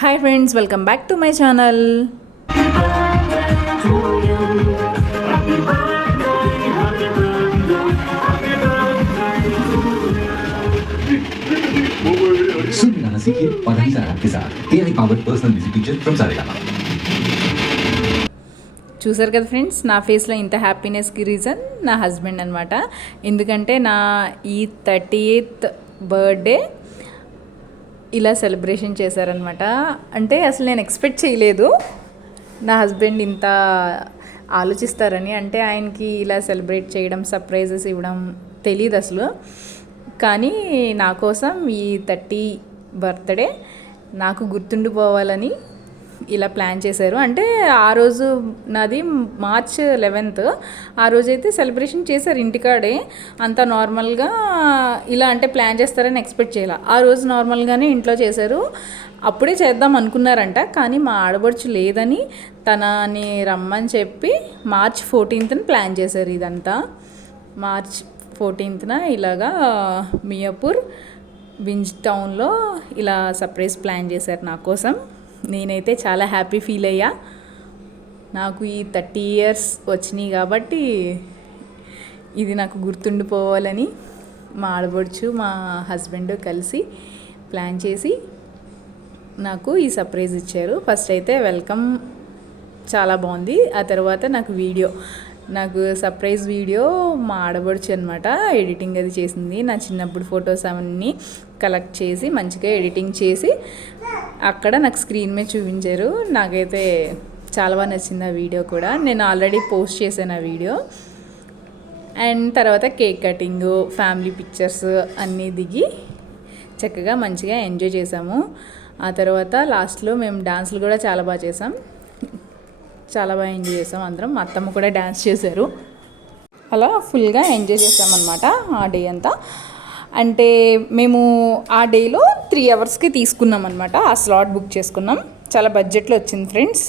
Hi friends, welcome back to my channel. सुनना सीखिए और नई सराहत के साथ AI powered personal music teacher from Saregama. చూసారు కదా ఫ్రెండ్స్, నా ఫేస్లో ఇంత హ్యాపీనెస్కి రీజన్ నా హస్బెండ్ అనమాట. ఎందుకంటే నా ఈ 38th బర్త్డే ఇలా సెలబ్రేషన్ చేశారనమాట. అంటే అసలు నేను ఎక్స్పెక్ట్ చేయలేదు నా హస్బెండ్ ఇంత ఆలోచిస్తారని. అంటే ఆయనకి ఇలా సెలబ్రేట్ చేయడం, సర్ప్రైజెస్ ఇవ్వడం తెలియదు అసలు. కానీ నా కోసం ఈ 30 బర్త్డే నాకు గుర్తుండిపోవాలని ఇలా ప్లాన్ చేశారు. అంటే ఆ రోజు నాది March 11th. ఆ రోజైతే సెలబ్రేషన్ చేశారు ఇంటికాడే, అంతా నార్మల్గా. ఇలా అంటే ప్లాన్ చేస్తారని ఎక్స్పెక్ట్ చేయాలి. ఆ రోజు నార్మల్గానే ఇంట్లో చేశారు. అప్పుడే చేద్దాం అనుకున్నారంట, కానీ మా ఆడబడుచు లేదని తనని రమ్మని చెప్పి March 14th ప్లాన్ చేశారు. ఇదంతా March 14th ఇలాగా మియాపూర్ బింజ్ టౌన్లో ఇలా సర్ప్రైజ్ ప్లాన్ చేశారు నా కోసం. నేనైతే చాలా హ్యాపీ ఫీల్ అయ్యా. నాకు ఈ 30 years వచ్చినాయి కాబట్టి ఇది నాకు గుర్తుండిపోవాలని మా ఆడబడుచు, మా హస్బెండ్ కలిసి ప్లాన్ చేసి నాకు ఈ సర్ప్రైజ్ ఇచ్చారు. ఫస్ట్ అయితే వెల్కమ్ చాలా బాగుంది. ఆ తర్వాత నాకు సర్ప్రైజ్ వీడియో మా ఆడబడుచు అనమాట ఎడిటింగ్ అది చేసింది. నా చిన్నప్పుడు ఫొటోస్ అవన్నీ కలెక్ట్ చేసి మంచిగా ఎడిటింగ్ చేసి అక్కడ నాకు స్క్రీన్ మీద చూపించారు. నాకైతే చాలా బాగా నచ్చింది ఆ వీడియో కూడా. నేను ఆల్రెడీ పోస్ట్ చేశాను ఆ వీడియో. అండ్ తర్వాత కేక్ కటింగ్, ఫ్యామిలీ పిక్చర్స్ అన్నీ దిగి చక్కగా మంచిగా ఎంజాయ్ చేసాము. ఆ తర్వాత లాస్ట్లో మేము డాన్సులు కూడా చాలా బాగా చేసాం. చాలా బాగా ఎంజాయ్ చేసాం అందరం. మా అత్తమ్మ కూడా డ్యాన్స్ చేశారు. అలా ఫుల్గా ఎంజాయ్ చేసామన్నమాట ఆ డే అంతా. అంటే మేము ఆ డేలో 3 hours తీసుకున్నాం అనమాట. ఆ స్లాట్ బుక్ చేసుకున్నాం. చాలా బడ్జెట్లో వచ్చింది ఫ్రెండ్స్.